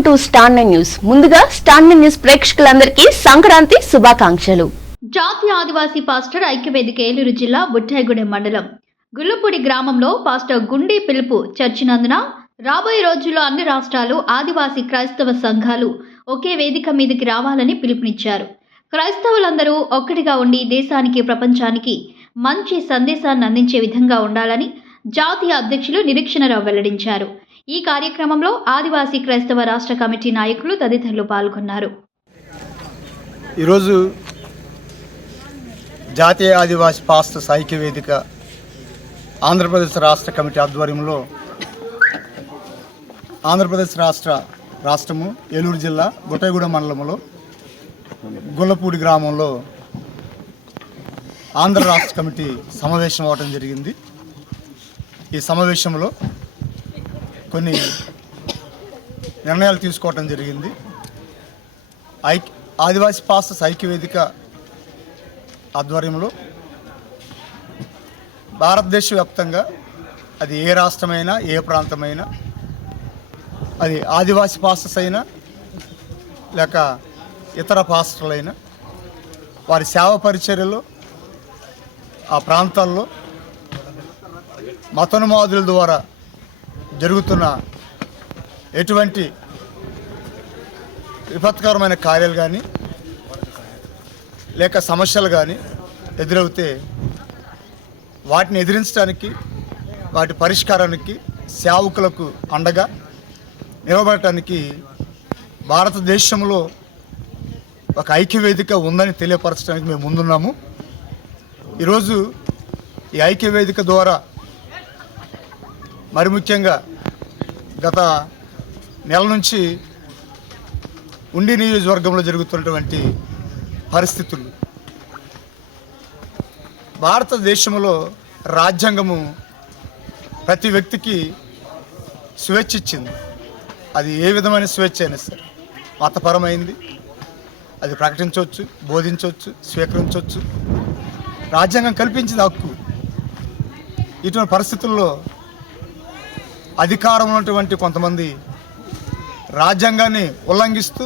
Welcome to star news. ముందుగా star news ప్రేక్షకులందరికీ సంక్రాంతి శుభాకాంక్షలు. జాతీయ ఆదివాసీ పాస్టర్ ఐక్యవేదిక ఏలూరు జిల్లా బుట్టాయిగూడెం మండలం గుల్లపూడి గ్రామంలో పాస్టర్ గుండీ పిలుపు చర్చినందున రాబోయే రోజుల్లో అన్ని రాష్ట్రాలు ఆదివాసీ క్రైస్తవ సంఘాలు ఒకే వేదిక మీదకి రావాలని పిలుపునిచ్చారు. క్రైస్తవులందరూ ఒక్కటిగా ఉండి దేశానికి ప్రపంచానికి మంచి సందేశాన్ని అందించే విధంగా ఉండాలని జాతీయ అధ్యక్షులు నిరీక్షణరావు వెల్లడించారు. ఈ కార్యక్రమంలో ఆదివాసీ క్రైస్తవ రాష్ట్ర కమిటీ నాయకులు తదితరులు పాల్గొన్నారు. ఈరోజు జాతీయ ఆదివాసీ పాస్టర్స్ ఐక్యవేదిక ఆంధ్రప్రదేశ్ రాష్ట్ర కమిటీ ఆధ్వర్యంలో ఆంధ్రప్రదేశ్ రాష్ట్రము ఏలూరు జిల్లా బుట్టాయిగూడెం మండలంలో గుల్లపూడి గ్రామంలో ఆంధ్ర రాష్ట్ర కమిటీ సమావేశం అవ్వడం జరిగింది. ఈ సమావేశంలో కొన్ని నిర్ణయాలు తీసుకోవటం జరిగింది. ఆదివాసీ పాస్టర్స్ ఐక్యవేదిక ఆధ్వర్యంలో భారతదేశ వ్యాప్తంగా అది ఏ రాష్ట్రమైనా ఏ ప్రాంతమైనా, అది ఆదివాసీ పాస్టర్స్ అయినా లేక ఇతర పాస్టర్లైనా, వారి సేవ పరిచర్యలో ఆ ప్రాంతాల్లో మతోన్మాదుల ద్వారా జరుగుతున్న ఎటువంటి విపత్కరమైన కార్యాలు కానీ లేక సమస్యలు కానీ ఎదురవుతే వాటిని ఎదిరించడానికి, వాటి పరిష్కారానికి సేవకులకు అండగా నిలబడటానికి భారతదేశంలో ఒక ఐక్యవేదిక ఉందని తెలియపరచడానికి మేము ముందున్నాము. ఈరోజు ఈ ఐక్యవేదిక ద్వారా మరి ముఖ్యంగా గత నెల నుంచి ఉండి నియోజకవర్గంలో జరుగుతున్నటువంటి పరిస్థితులు, భారతదేశంలో రాజ్యాంగము ప్రతి వ్యక్తికి స్వేచ్ఛ ఇచ్చింది. అది ఏ విధమైన స్వేచ్ఛ అయినా సరే, మతపరమైంది, అది ప్రకటించవచ్చు, బోధించవచ్చు, స్వీకరించవచ్చు, రాజ్యాంగం కల్పించింది హక్కు. ఇటువంటి పరిస్థితుల్లో అధికారం ఉన్నటువంటి కొంతమంది రాజ్యాంగాన్ని ఉల్లంఘిస్తూ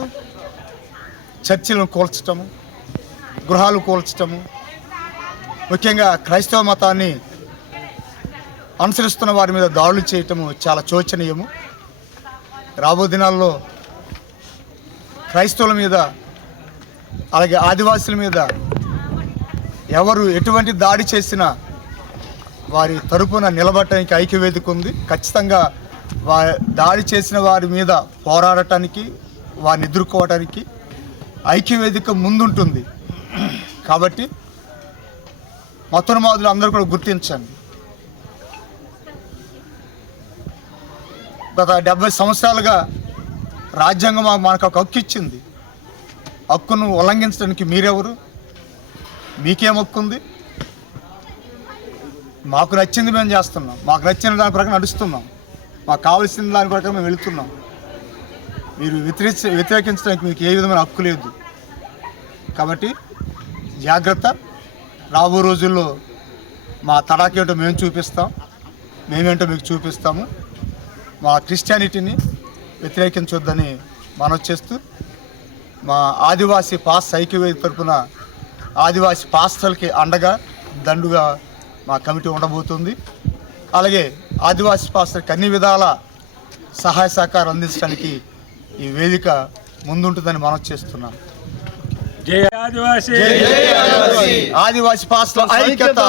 చర్చిలను కూల్చటము, గృహాలు కూల్చటము, ముఖ్యంగా క్రైస్తవ మతాన్ని అనుసరిస్తున్న వారి మీద దాడులు చేయటము చాలా శోచనీయము. రాబో దినాల్లో క్రైస్తవుల మీద అలాగే ఆదివాసుల మీద ఎవరు ఎటువంటి దాడి చేసినా వారి తరపున నిలబడటానికి ఐక్యవేదిక ఉంది. ఖచ్చితంగా దాడి చేసిన వారి మీద పోరాడటానికి, వారిని ఎదుర్కోవడానికి ఐక్యవేదిక ముందుంటుంది. కాబట్టి మతోన్మాదులు అందరూ కూడా గుర్తించండి. గత 70 సంవత్సరాలుగా రాజ్యాంగం మనకు ఒక హక్కు ఇచ్చింది. హక్కును ఉల్లంఘించడానికి మీరెవరు? మీకేం హక్కు ఉంది? మాకు నచ్చింది మేము చేస్తున్నాం, మాకు నచ్చిన దాని ప్రకారం నడుస్తున్నాం, మాకు కావలసిన దాని ప్రకారం మేము వెళుతున్నాం. మీరు వ్యతిరేకించడానికి మీకు ఏ విధమైన హక్కు లేదు. కాబట్టి జాగ్రత్త. రాబో రోజుల్లో మా తడాకేంటో మేము చూపిస్తాం, మేమేంటో మీకు చూపిస్తాము. మా క్రిస్టియానిటీని వ్యతిరేకించొద్దని మనవి చేస్తూ, మా ఆదివాసీ పాస్టర్ ఐక్యవేదిక తరఫున ఆదివాసీ పాస్టర్లకి అండగా దండుగా మా కమిటీ ఉండబోతుంది. అలాగే ఆదివాసీ పాస్టర్కి అన్ని విధాల సహాయ సహకారం అందించడానికి ఈ వేదిక ముందుంటుందని మనవి చేస్తున్నాం. జై ఆదివాసీ, ఆదివాసీ పాస్టర్ల ఐక్యత.